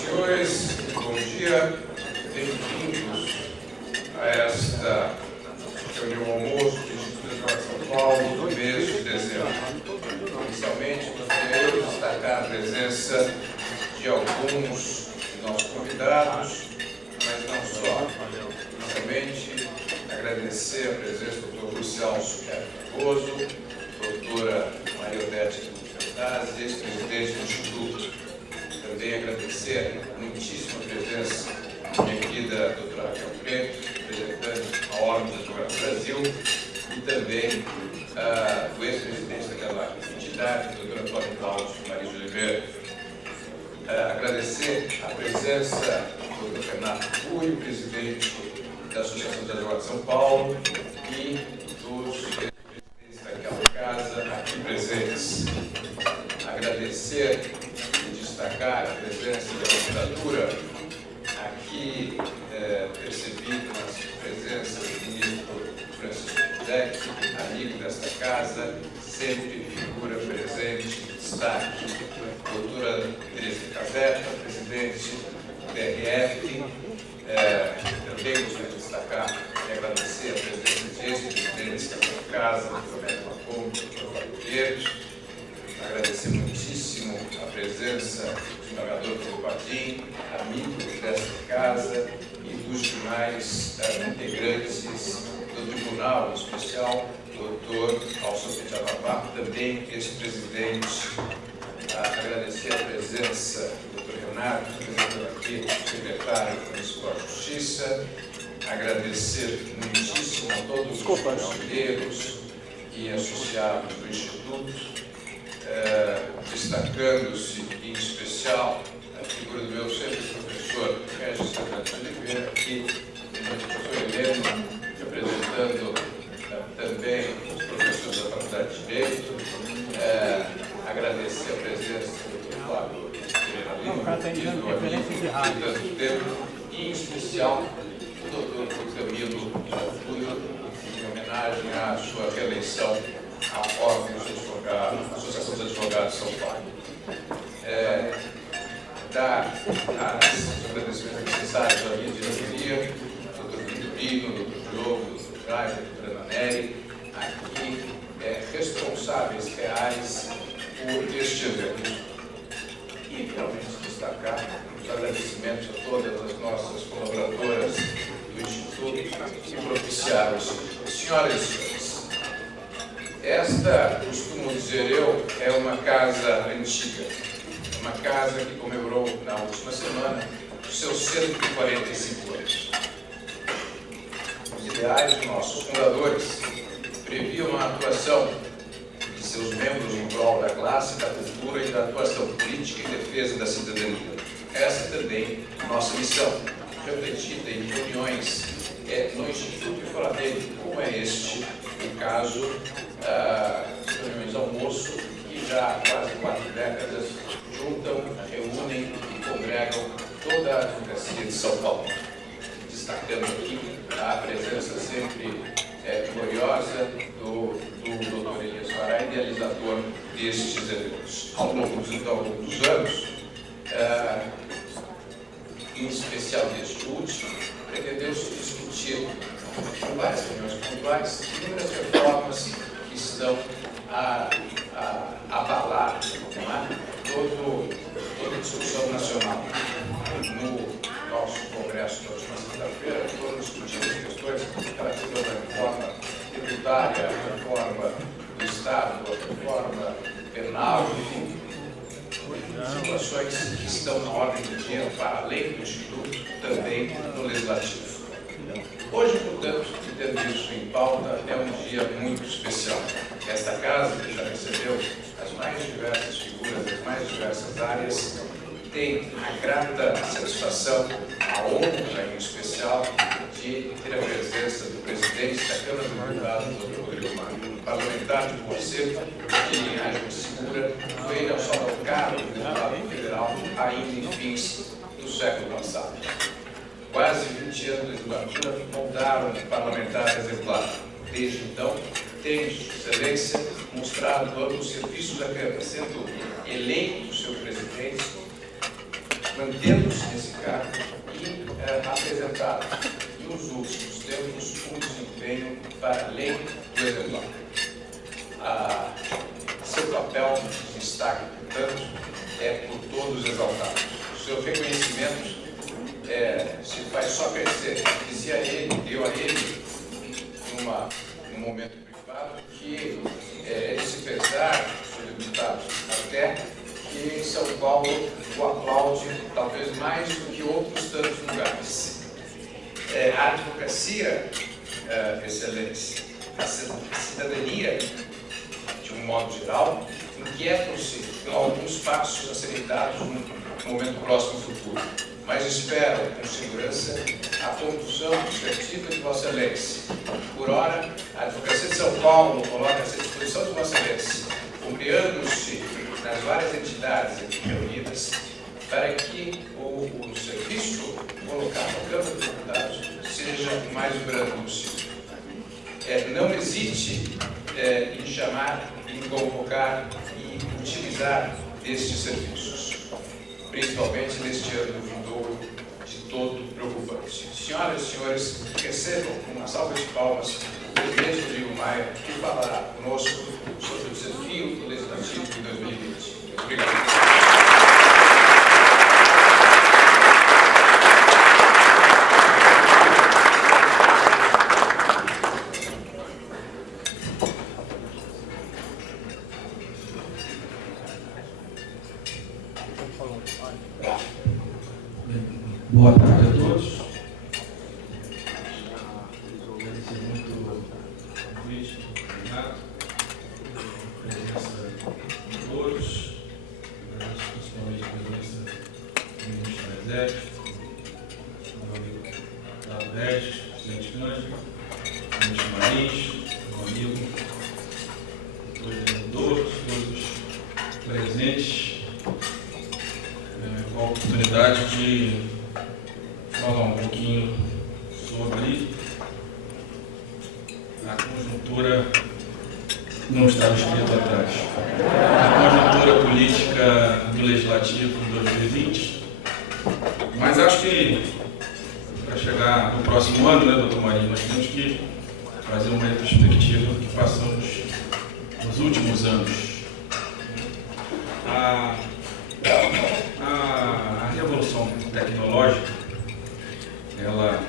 senhores, bom dia, bem-vindos a esta reunião almoço do Instituto de Educação de São Paulo do mês de dezembro. Inicialmente, gostaria de destacar a presença de alguns de nossos convidados, mas não só. Inicialmente, agradecer a presença do Dr. Luiz Celso Cardoso, doutora Maria Odete Fertazzi, ex-presidente do Instituto. Também agradecer a muitíssima presença minha querida doutora Raquel Preto, representante da Ordem dos Advogados do Brasil, e também o ex-presidente daquela entidade, doutor Antônio Cláudio Maria de Oliveira. Agradecer a presença do Dr. Renato Cury, presidente da Associação de Advogados de São Paulo, e dos presidentes daquela casa aqui presentes. Agradecer e destacar a presença da literatura aqui percebida na presença do ministro Francisco Deck, amigo desta casa, sempre figura presente, destaque. Doutora Teresa Caseta, presidente do DRF, também gostaria de destacar e agradecer a presença de ex-presidentes desta casa, do Roberto Macombo, do Fábio Pinheiros. Agradecer muitíssimo a presença do desembargador Pedro Padim, amigo desta casa, e dos demais integrantes do Tribunal, em especial o doutor Alcio Jababá, também ex-presidente. Agradecer a presença do Dr. Renato, representando aqui o secretário municipal de Justiça. Agradecer muitíssimo a todos os conselheiros e associados do Instituto, destacando-se em especial a figura do meu sempre professor Regis Fernandes de Oliveira, aqui, o professor Heleno, representando também os professores da Faculdade de Direito. Agradecer a presença do Flávio Pereira Lima, tanto tempo, e em especial o doutor Camilo Furio, em homenagem à sua reeleição à Ordem dos Advogados, Associação dos Advogados de São Paulo. Dar os agradecimentos necessários à minha diretoria, doutor Vitorino, doutor Diogo, doutor Jair, doutora Ana Nery, aqui responsáveis reais por este evento. E, finalmente, destacar os agradecimentos a todas as nossas colaboradoras do Instituto que propiciaram isso. Senhoras e senhores, esta, costumo dizer eu, é uma casa antiga, uma casa que comemorou na última semana os seus 145 anos. Os ideais de nossos fundadores previam a atuação de seus membros em prol da classe, da cultura e da atuação política em defesa da cidadania. Essa também é a nossa missão, refletida em reuniões no Instituto e fora dele, como é este o caso reuniões almoço, que já há quase 4 décadas juntam, reúnem e congregam toda a advocacia de São Paulo. Destacando aqui a presença sempre gloriosa do Dr. Elias Fará, idealizador destes eventos. Ao longo dos anos, em especial deste último, pretendeu-se discutir em várias reuniões pontuais inúmeras reformas que estão a abalar toda a discussão nacional. No nosso congresso da última sexta-feira, foram discutidas questões relativas à reforma tributária, à reforma do Estado, à reforma penal, enfim, situações que estão na ordem do dia, para além do Instituto, também no Legislativo. Hoje, portanto, tendo isso em pauta, é um dia muito especial. Esta casa, que já recebeu as mais diversas figuras das mais diversas áreas, tem a grata satisfação, a honra em especial, de ter a presença do presidente da Câmara dos Deputados, Dr. Rodrigo Maia, parlamentar de Conselho de linhagem segura, foi ele ao salvar o cargo de deputado federal ainda em fins do século passado. Quase 20 anos de legislatura moldaram um parlamentar exemplar. Desde então, tem Sua Excelência mostrado amplos serviços da Câmara, sendo eleito seu presidente mantendo-se nesse cargo e apresentaram, nos últimos tempos, um desempenho para além do exemplar. Seu papel de destaque, portanto, é por todos exaltado. Os seus reconhecimentos se faz só crescer. Dizia ele, deu a ele, num momento privado, que ele se pesar, senhor deputado, até que em São Paulo o aplaude talvez mais do que outros tantos lugares. A advocacia, excelência, a cidadania, de um modo geral, inquietam-se com alguns passos a serem dados no momento próximo futuro, mas espero com segurança a condução perspectiva de Vossa Excelência. Por ora, a Advocacia de São Paulo coloca-se à disposição de Vossa Excelência, cumprindo-se nas várias entidades aqui reunidas, para que o serviço colocado na Câmara dos Deputados seja o mais brando possível. Não hesite em chamar, em convocar e utilizar destes serviços, principalmente neste ano do vindouro de todo preocupante. Senhoras e senhores, recebam com uma salva de palmas o presidente Rodrigo Maia, que falará conosco sobre o desafio legislativo de 2020. Obrigado. Boa tarde a todos. Agradecer muito o convite, obrigado, a presença de todos, agradeço principalmente a presença do ministro do Exército, do meu amigo Otávio Regis, presidente Cândido, do ministro Marins, meu amigo, todos os vereadores, todos os presentes, com a oportunidade de falar um pouquinho sobre a conjuntura, não estava escrito atrás, a conjuntura política do Legislativo de 2020, mas acho que para chegar no próximo ano, né, doutor Marinho, nós temos que fazer uma retrospectiva do que passamos nos últimos anos. A revolução tecnológica, ela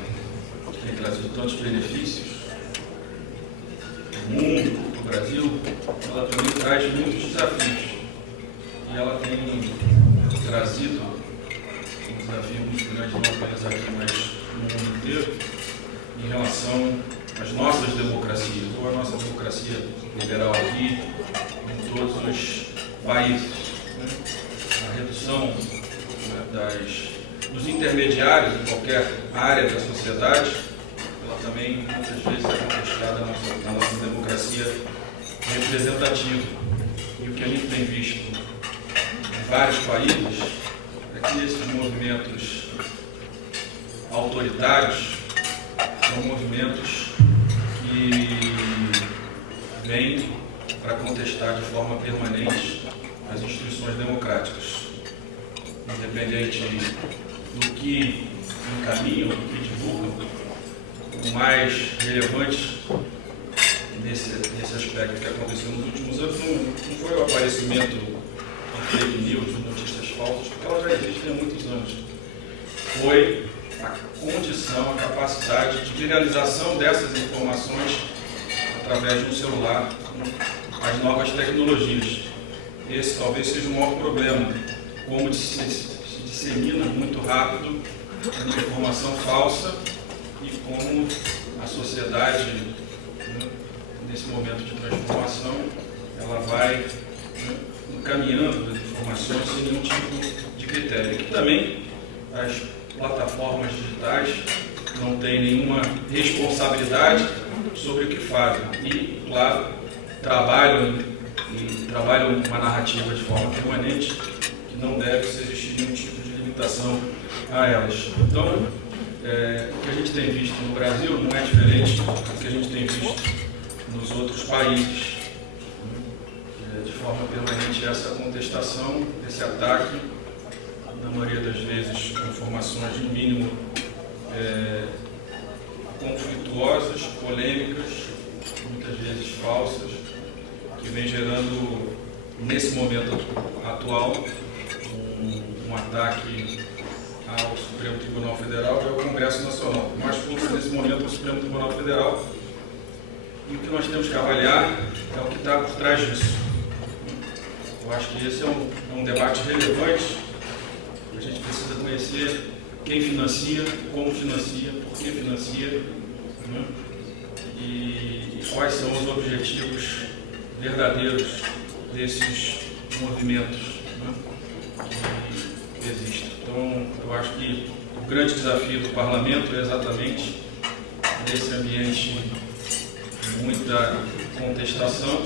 tem trazido tantos benefícios no mundo, no Brasil, ela também traz muitos desafios. E ela tem trazido um desafio muito grande, não apenas aqui, mas no mundo inteiro, em relação às nossas democracias, ou a nossa democracia liberal aqui, em todos os países. A redução dos intermediários em qualquer área da sociedade, ela também muitas vezes é contestada na nossa democracia representativa. E o que a gente tem visto em vários países é que esses movimentos autoritários são movimentos que vêm para contestar de forma permanente as instituições democráticas, independente do que encaminham, do que divulgam. O mais relevante nesse aspecto que aconteceu nos últimos anos não foi o aparecimento de fake news, de notícias falsas, porque elas já existem há muitos anos. Foi a condição, a capacidade de viralização dessas informações através de um celular, com as novas tecnologias. Esse talvez seja o maior problema, como se dissemina muito rápido uma informação falsa e como a sociedade, nesse momento de transformação, ela vai encaminhando as informações sem nenhum tipo de critério. E também as plataformas digitais não têm nenhuma responsabilidade sobre o que fazem e, claro, trabalham uma narrativa de forma permanente que não deve existir nenhum tipo de limitação a elas. Então, o que a gente tem visto no Brasil não é diferente do que a gente tem visto nos outros países. De forma permanente, essa contestação, esse ataque, na maioria das vezes informações, no mínimo, conflituosas, polêmicas, muitas vezes falsas, que vem gerando, nesse momento atual, um ataque ao Supremo Tribunal Federal e ao Congresso Nacional. Mais força nesse momento ao Supremo Tribunal Federal. E o que nós temos que avaliar é o que está por trás disso. Eu acho que esse é um debate relevante. A gente precisa conhecer quem financia, como financia, por que financia, né? E quais são os objetivos verdadeiros desses movimentos, né, que existem. Então, eu acho que o grande desafio do parlamento é exatamente nesse ambiente de muita contestação,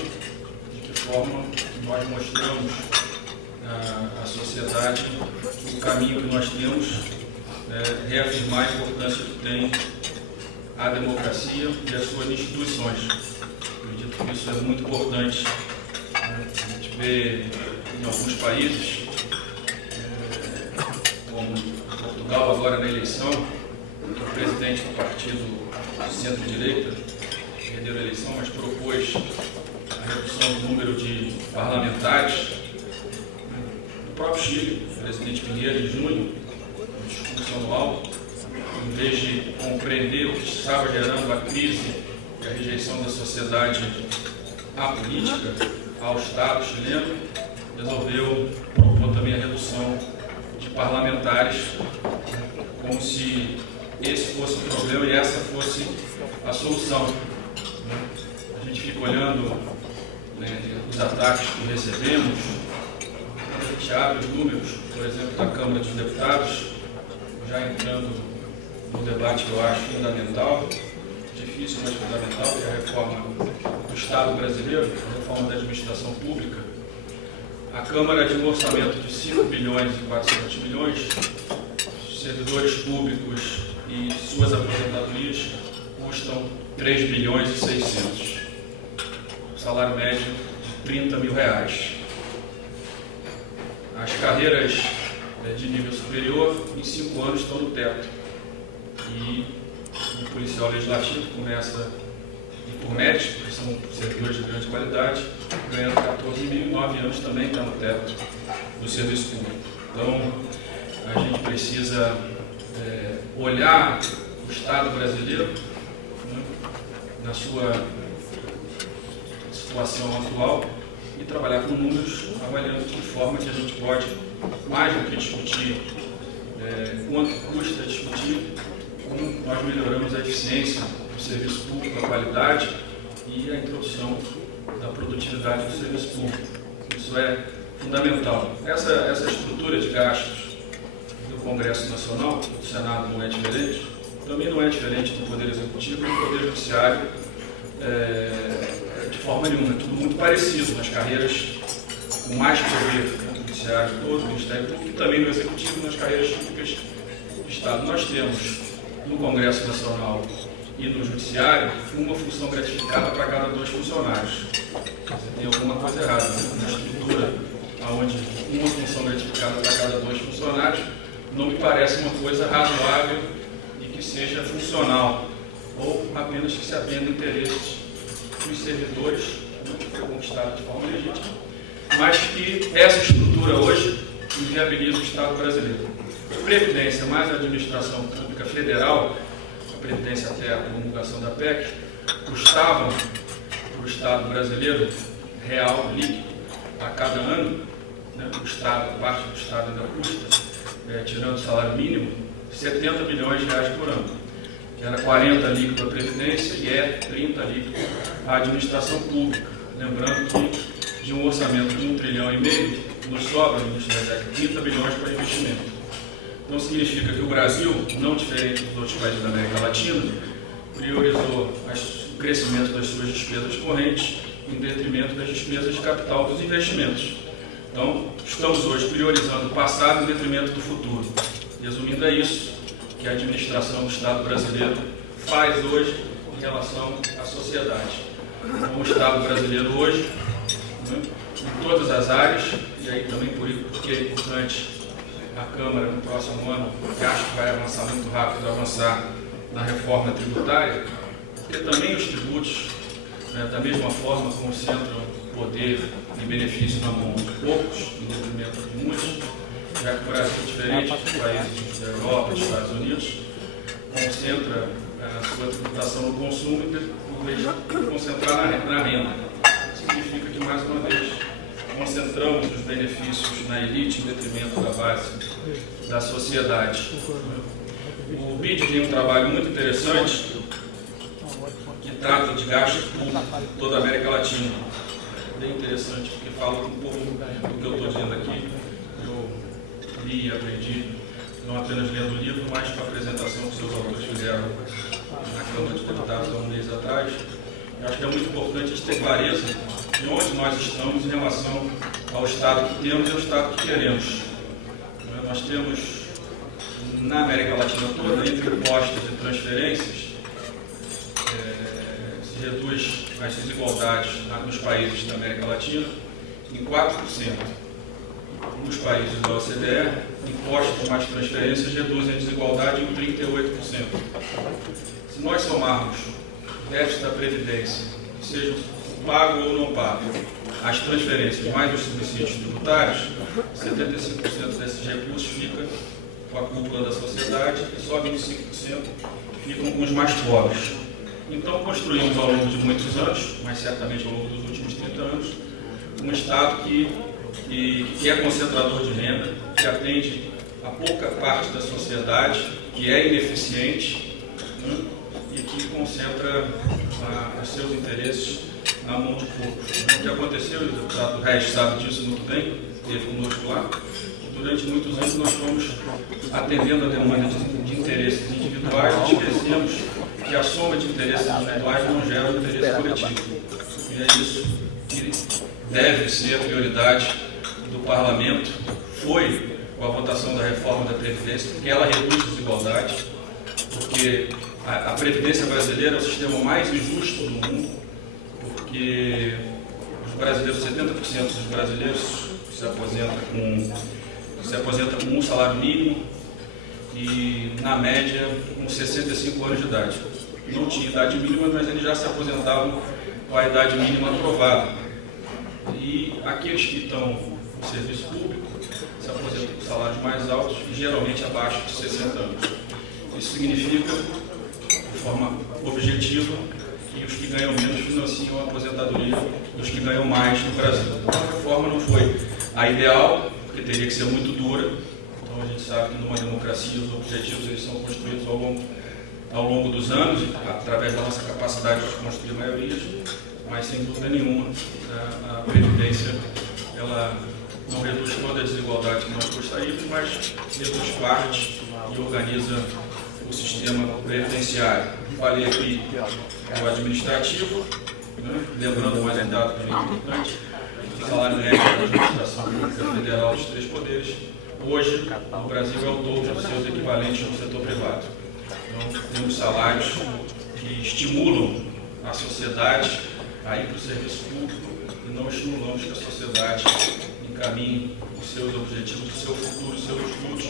de que forma nós mostramos à sociedade o caminho que nós temos, reafirmar a importância que tem a democracia e as suas instituições. Acredito que isso é muito importante. A gente vê em alguns países, como Portugal agora na eleição, o presidente do partido de centro-direita perdeu a eleição, mas propôs a redução do número de parlamentares. No próprio Chile, o presidente Pinheiro, em junho, no discurso anual, em vez de compreender o que estava gerando a crise e a rejeição da sociedade à política, ao Estado chileno, resolveu propor também a redução de parlamentares, como se esse fosse o problema e essa fosse a solução. A gente fica olhando, os ataques que recebemos, a gente abre os números, por exemplo, da Câmara dos Deputados, já entrando no debate que eu acho fundamental, difícil, mas fundamental, que é a reforma do Estado brasileiro, a reforma da administração pública. A Câmara de um orçamento de 5 bilhões e 400 milhões, servidores públicos e suas aposentadorias custam 3 bilhões e 600. Salário médio de 30 mil reais. As carreiras de nível superior, em 5 anos, estão no teto. E o policial legislativo começa, e por mérito, que são servidores de grande qualidade, ganhando 14 mil, 9 anos também está no teto do serviço público. Então, a gente precisa olhar o Estado brasileiro, né, na sua situação atual e trabalhar com números, avaliando de que forma que a gente pode, mais do que discutir quanto custa discutir, como nós melhoramos a eficiência do serviço público, a qualidade e a introdução da produtividade do serviço público. Isso é fundamental. Essa estrutura de gastos do Congresso Nacional, do Senado não é diferente, também não é diferente do Poder Executivo e do Poder Judiciário de forma nenhuma. É tudo muito parecido nas carreiras com mais poder, no Judiciário todo, no Ministério Público e também no Executivo, nas carreiras típicas do Estado. Nós temos no Congresso Nacional e no Judiciário uma função gratificada para cada 2 funcionários. Tem alguma coisa errada, né? Na estrutura onde uma função gratificada para cada 2 funcionários não me parece uma coisa razoável e que seja funcional, ou apenas que se atenda a interesses dos servidores, que foi conquistado de forma legítima, mas que essa estrutura hoje inviabiliza o Estado brasileiro. Previdência mais a administração pública federal, a Previdência até a promulgação da PEC, custavam para o Estado brasileiro, real, líquido, a cada ano, né, o Estado, parte do Estado ainda custa, tirando o salário mínimo, 70 bilhões de reais por ano. Era 40 líquido a Previdência e é 30 líquido a administração pública. Lembrando que de um orçamento de 1,5 trilhão, nos sobra, ministro da ESEC, 30 bilhões para investimento. Então significa que o Brasil, não diferente dos outros países da América Latina, priorizou o crescimento das suas despesas correntes em detrimento das despesas de capital dos investimentos. Então, estamos hoje priorizando o passado em detrimento do futuro. Resumindo, é isso que a administração do Estado brasileiro faz hoje em relação à sociedade. Então, o Estado brasileiro hoje, né, em todas as áreas, e aí também porque é importante a Câmara no próximo ano, que acho que vai avançar muito rápido, avançar na reforma tributária, porque também os tributos, da mesma forma, concentram poder e benefício na mão de poucos, em detrimento de muitos, já que o Brasil, diferente dos países da Europa, dos Estados Unidos, concentra a sua tributação no consumo em vez de concentrar na renda. Significa que, mais uma vez, concentramos os benefícios na elite em detrimento da base da sociedade. O BID tem um trabalho muito interessante que trata de gasto público em toda a América Latina. Bem interessante, porque fala um pouco do que eu estou dizendo aqui. Eu li e aprendi, não apenas lendo o livro, mas com a apresentação que seus autores fizeram na Câmara de Deputados há um mês atrás. Eu acho que é muito importante a gente ter clareza de onde nós estamos em relação ao Estado que temos e ao Estado que queremos. Nós temos, na América Latina toda, entre impostos e transferências, se reduz as desigualdades nos países da América Latina em 4%. Nos países da OCDE, impostos mais transferências reduzem a desigualdade em 38%. Se nós somarmos o déficit da Previdência, seja pago ou não pago, as transferências mais os subsídios tributários, 75% desses recursos fica com a cúpula da sociedade e só 25% ficam com os mais pobres. Então, construímos ao longo de muitos anos, mas certamente ao longo dos últimos 30 anos, um Estado que é concentrador de renda, que atende a pouca parte da sociedade, que é ineficiente, né, e que concentra os seus interesses na mão de poucos. O que aconteceu, o deputado Reis sabe disso muito bem, esteve conosco lá, durante muitos anos nós fomos atendendo a demanda de interesses individuais e esquecemos que a soma de interesses individuais não gera um interesse coletivo. E é isso que deve ser a prioridade do Parlamento. Foi com a votação da reforma da Previdência, porque ela reduz desigualdade, porque a Previdência brasileira é o sistema mais injusto do mundo, porque os brasileiros, 70% dos brasileiros se aposenta com um salário mínimo e, na média, com 65 anos de idade. Não tinha idade mínima, mas eles já se aposentavam com a idade mínima aprovada. E aqueles que estão no serviço público se aposentam com salários mais altos e geralmente abaixo de 60 anos. Isso significa, de forma objetiva, que os que ganham menos financiam a aposentadoria dos que ganham mais no Brasil. A reforma não foi a ideal, porque teria que ser muito dura. Então a gente sabe que numa democracia os objetivos eles são construídos ao longo dos anos, através da nossa capacidade de construir maiorias, mas sem dúvida nenhuma a Previdência ela não reduz toda a desigualdade que nós gostaríamos, mas reduz parte e organiza o sistema previdenciário. Falei aqui do administrativo, né? Lembrando mais um dado que é importante, o salário médio da administração pública federal dos 3 poderes, hoje no Brasil é o dobro dos seus equivalentes no setor privado. Então, temos salários que estimulam a sociedade a ir para o serviço público e não estimulamos que a sociedade encaminhe os seus objetivos, o seu futuro, os seus estudos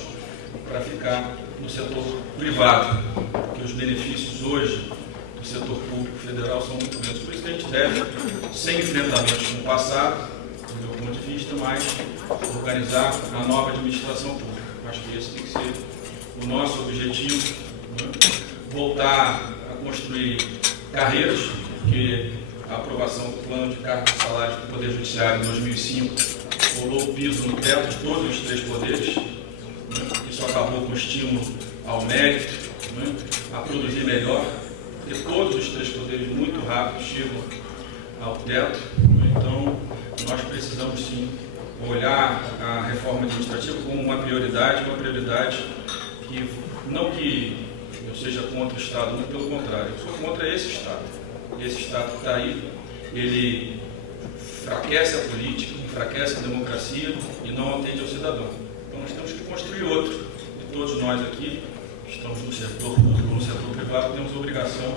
para ficar no setor privado, porque os benefícios hoje do setor público federal são muito grandes. Por isso que a gente deve, sem enfrentamentos com o passado, do meu ponto de vista, mas organizar a nova administração pública. Acho que esse tem que ser o nosso objetivo, né? Voltar a construir carreiras, porque a aprovação do plano de cargos e salários do Poder Judiciário em 2005 rolou o piso no teto de todos os 3 poderes. Isso acabou com o estímulo ao mérito, né, a produzir melhor, porque todos os 3 poderes muito rápido chegam ao teto. Então, nós precisamos sim olhar a reforma administrativa como uma prioridade que, não que eu seja contra o Estado, muito pelo contrário, eu sou contra esse Estado. Esse Estado que está aí, ele enfraquece a política, enfraquece a democracia e não atende ao cidadão. Então nós temos que construir outro. E todos nós aqui, que estamos no setor público, no setor privado, temos a obrigação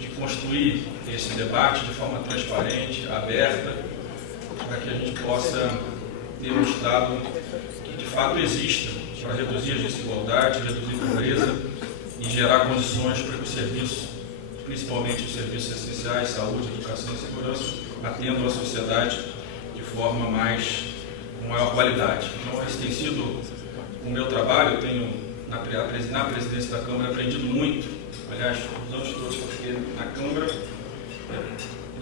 de construir esse debate de forma transparente, aberta, para que a gente possa ter um Estado que de fato exista, para reduzir as desigualdades, reduzir a pobreza e gerar condições para que o serviço, principalmente os serviços essenciais, saúde, educação e segurança, atendam a sociedade de forma com maior qualidade. Então, esse tem sido o meu trabalho. Eu tenho, na presidência da Câmara, aprendido muito. Aliás, os anos todos que eu fiquei na Câmara,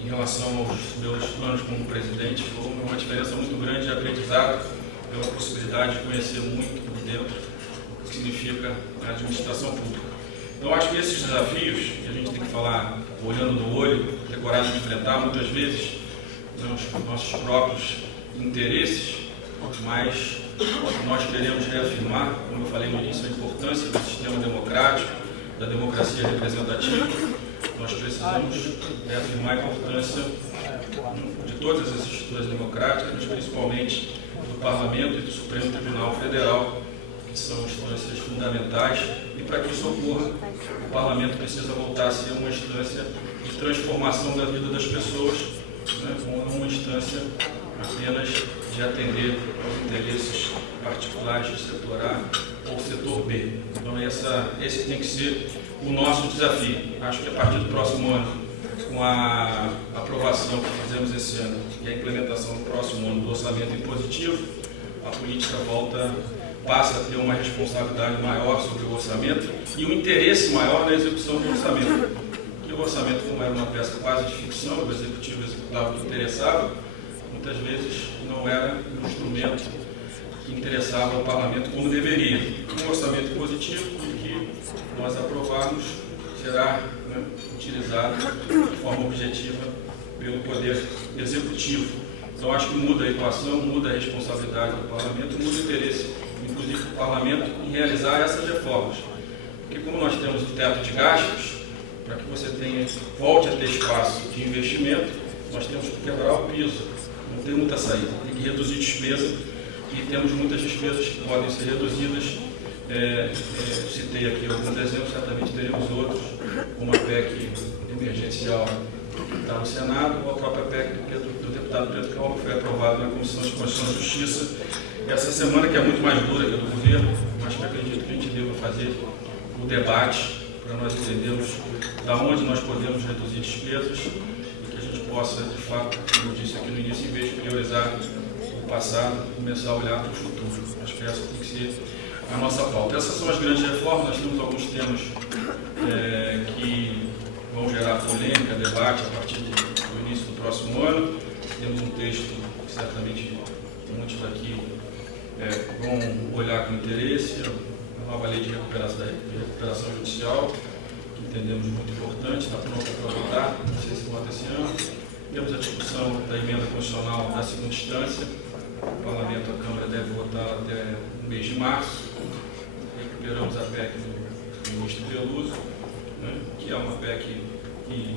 em relação aos meus planos como presidente, foi uma diferença muito grande de aprendizado, pela possibilidade de conhecer muito por dentro o que significa a administração pública. Então, acho que esses desafios, que a gente tem que falar olhando no olho, ter coragem de enfrentar, muitas vezes, os nossos próprios interesses, mas nós queremos reafirmar, como eu falei no início, a importância do sistema democrático, da democracia representativa. Nós precisamos reafirmar a importância de todas as estruturas democráticas, mas principalmente do Parlamento e do Supremo Tribunal Federal, que são instâncias fundamentais, e para que isso ocorra, o Parlamento precisa voltar a ser uma instância de transformação da vida das pessoas, não uma instância apenas de atender aos interesses particulares do setor A ou setor B. Então, esse tem que ser o nosso desafio. Acho que a partir do próximo ano, com a aprovação que fizemos esse ano e a implementação no próximo ano do orçamento impositivo, a política passa a ter uma responsabilidade maior sobre o orçamento e um interesse maior na execução do orçamento. Porque o orçamento, como era uma peça quase de ficção, o executivo executava o que interessava, muitas vezes não era um instrumento que interessava ao Parlamento como deveria. Um orçamento positivo que nós aprovarmos será utilizado de forma objetiva pelo Poder Executivo. Então, acho que muda a equação, muda a responsabilidade do Parlamento, muda o interesse, inclusive, do Parlamento em realizar essas reformas. Porque como nós temos o teto de gastos, para que você volte a ter espaço de investimento, nós temos que quebrar o piso. Não tem muita saída, tem que reduzir despesa e temos muitas despesas que podem ser reduzidas. Citei aqui alguns exemplos, certamente teremos outros, como a PEC emergencial que está no Senado, ou a própria PEC do deputado Pedro Campos, que foi aprovada na Comissão de Constituição e Justiça essa semana, que é muito mais dura que a do governo, mas que acredito que a gente deva fazer o debate para nós entendermos da onde nós podemos reduzir despesas e que a gente possa, de fato, como eu disse aqui no início, em vez de priorizar o passado, começar a olhar para o futuro. Acho que essa tem que ser a nossa pauta. Essas são as grandes reformas. Nós temos alguns temas que vão gerar polêmica, debate a partir do início do próximo ano. Temos um texto que certamente muitos daqui vão olhar com interesse, a nova lei de recuperação judicial, que entendemos muito importante, está pronta para votar, não sei se vota esse ano. Temos a discussão da emenda constitucional da segunda instância. O Parlamento, a Câmara deve votar até o mês de março. Recuperamos a PEC do ministro Veloso, que é uma PEC que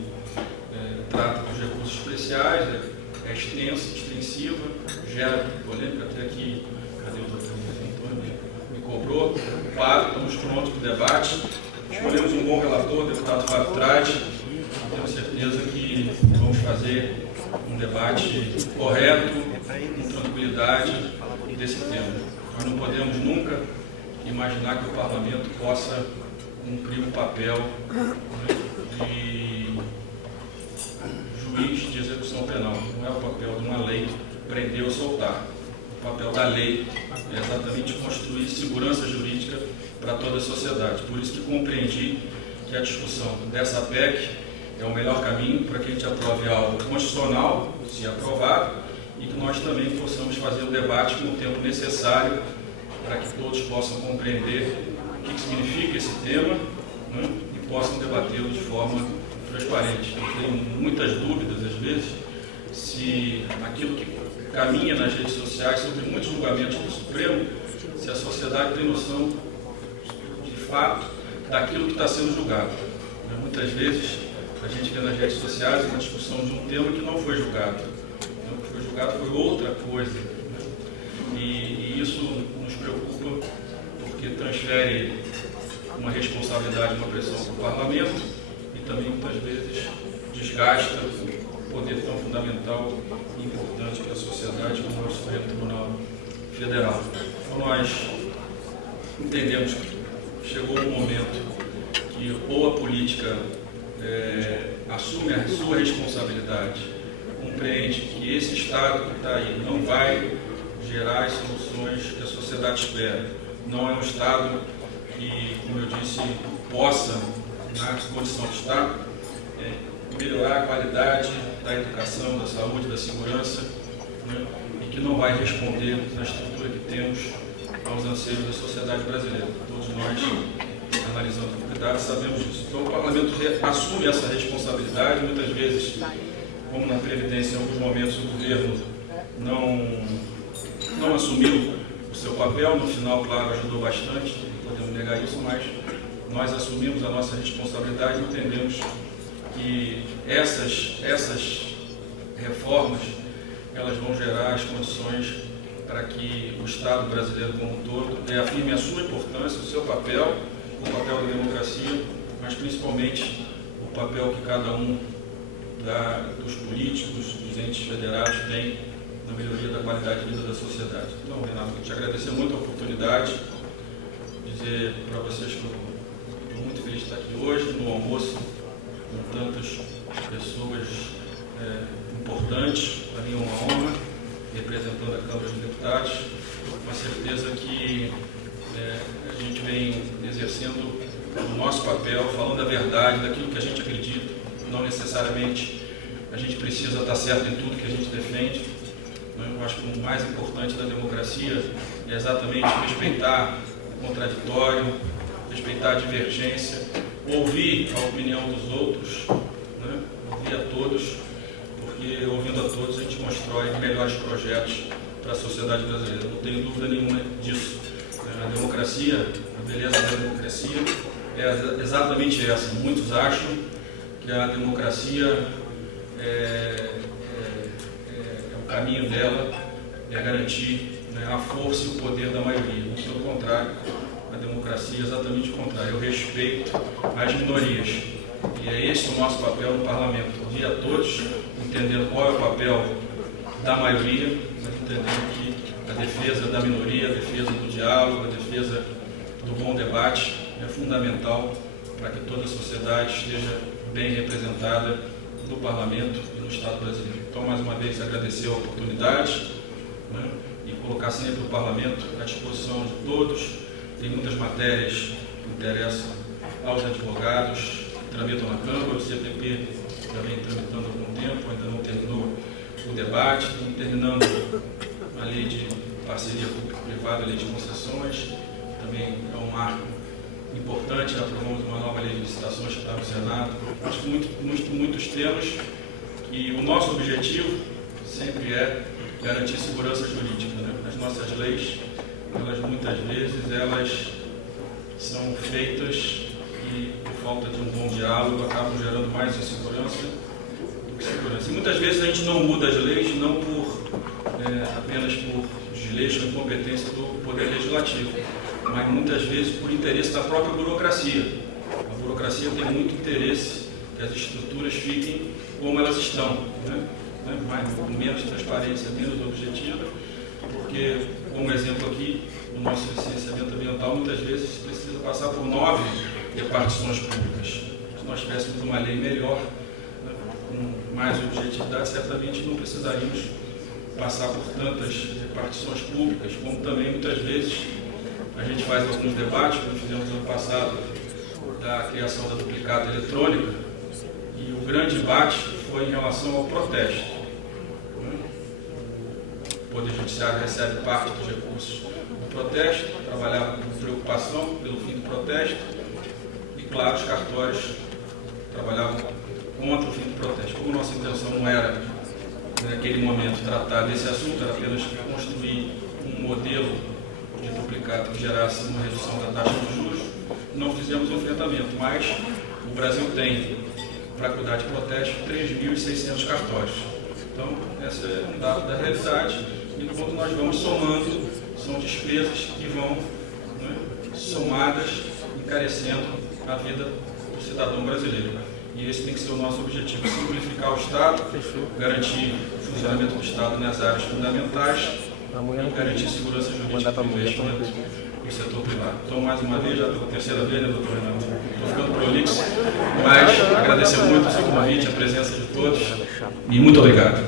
trata dos recursos especiais, é extensa, extensiva, gera polêmica. Até aqui, cadê o doutor Antônio? Me cobrou, estamos prontos para o debate. Escolhemos um bom relator, o deputado Fábio Trade. Tenho certeza que vamos fazer um debate correto, com tranquilidade desse tema. Nós não podemos nunca imaginar que o Parlamento possa cumprir um papel de juiz de execução penal. Não é o papel de uma lei prender ou soltar. O papel da lei é exatamente construir segurança jurídica para toda a sociedade. Por isso que compreendi que a discussão dessa PEC é o melhor caminho para que a gente aprove algo constitucional, se aprovado, e que nós também possamos fazer o debate com o tempo necessário para que todos possam compreender o que significa esse tema, e possam debatê-lo de forma transparente. Eu tenho muitas dúvidas, às vezes, se aquilo que caminha nas redes sociais sobre muitos julgamentos do Supremo, se a sociedade tem noção, de fato, daquilo que está sendo julgado. Muitas vezes, a gente vê nas redes sociais uma discussão de um tema que não foi julgado. O que foi julgado foi outra coisa. E isso nos preocupa, porque transfere uma responsabilidade, uma pressão para o Parlamento e também, muitas vezes, desgasta o poder tão fundamental e importante para a sociedade como é o Supremo Tribunal Federal. Então, nós entendemos que chegou um momento que ou a política assume a sua responsabilidade, compreende que esse Estado que está aí não vai gerar as soluções que a sociedade espera. Não é um Estado que, como eu disse, possa, na condição de Estado, melhorar a qualidade da educação, da saúde, da segurança, né, e que não vai responder na estrutura que temos aos anseios da sociedade brasileira. Todos nós, analisando com cuidado, sabemos disso. Então, o Parlamento assume essa responsabilidade. Muitas vezes, como na Previdência, em alguns momentos o governo não assumiu o seu papel. No final, claro, ajudou bastante, não podemos negar isso, mas nós assumimos a nossa responsabilidade e entendemos que essas reformas elas vão gerar as condições para que o Estado brasileiro como um todo reafirme a sua importância, o seu papel, o papel da democracia, mas principalmente o papel que cada um dos políticos, dos entes federados tem na melhoria da qualidade de vida da sociedade. Então, Renato, eu te agradecer muito a oportunidade, dizer para vocês que eu estou muito feliz de estar aqui hoje, no almoço, com tantas pessoas importantes. Para mim é uma honra, representando a Câmara dos Deputados, uma certeza que a gente vem exercendo o nosso papel, falando a verdade, daquilo que a gente acredita. Não necessariamente a gente precisa estar certo em tudo que a gente defende. Eu acho que o mais importante da democracia é exatamente respeitar o contraditório, respeitar a divergência, ouvir a opinião dos outros, né? Ouvir a todos, porque ouvindo a todos a gente constrói melhores projetos para a sociedade brasileira. Não tenho dúvida nenhuma disso. A democracia, a beleza da democracia é exatamente essa. Muitos acham que a democracia o caminho dela é garantir, né, a força e o poder da maioria. Pelo contrário, a democracia é exatamente o contrário. Eu respeito as minorias. E é esse o nosso papel no Parlamento. Ouvir a todos, entendendo qual é o papel da maioria, mas entendendo que a defesa da minoria, a defesa do diálogo, a defesa do bom debate é fundamental para que toda a sociedade esteja bem representada no Parlamento e no Estado brasileiro. Então, mais uma vez, agradecer a oportunidade, né, e colocar sempre o Parlamento à disposição de todos. Tem muitas matérias que interessam aos advogados que tramitam na Câmara. O CPP já vem tramitando há algum tempo, ainda não terminou o debate. Estamos terminando a lei de parceria público-privada, a lei de concessões, também é um marco importante. Aprovamos uma nova lei de licitações que está no Senado. Acho que muitos temas, e o nosso objetivo sempre é garantir segurança jurídica, né? As nossas leis, elas muitas vezes são feitas e, por falta de um bom diálogo, acabam gerando mais insegurança do que segurança. E muitas vezes a gente não muda as leis, não apenas por desleixo ou incompetência do Poder Legislativo, mas muitas vezes por interesse da própria burocracia. A burocracia tem muito interesse que as estruturas fiquem como elas estão, né? Com menos transparência, menos objetiva, porque, como exemplo aqui, o nosso licenciamento ambiental muitas vezes precisa passar por 9 repartições públicas. Se nós tivéssemos uma lei melhor, né, com mais objetividade, certamente não precisaríamos passar por tantas repartições públicas, como também muitas vezes a gente faz alguns debates, como fizemos ano passado, da criação da duplicata eletrônica, e o grande debate foi em relação ao protesto. O Poder Judiciário recebe parte dos recursos do protesto, trabalhava com preocupação pelo fim do protesto, e, claro, os cartórios trabalhavam contra o fim do protesto. Como nossa intenção não era, naquele momento, tratar desse assunto, era apenas construir um modelo de duplicata que gerasse uma redução da taxa de juros, não fizemos um enfrentamento, mas o Brasil tem, para cuidar de protesto, 3.600 cartórios. Então, esse é um dado da realidade, e quando nós vamos somando, são despesas que vão, né, somadas, encarecendo a vida do cidadão brasileiro. E esse tem que ser o nosso objetivo: simplificar o Estado, garantir o funcionamento do Estado nas áreas fundamentais, e garantir segurança jurídica e investimento do setor privado. Então, mais uma vez, já pela terceira vez, né, doutor Renato? Estou ficando prolixo, mas agradecer muito o seu convite, a presença de todos e muito obrigado.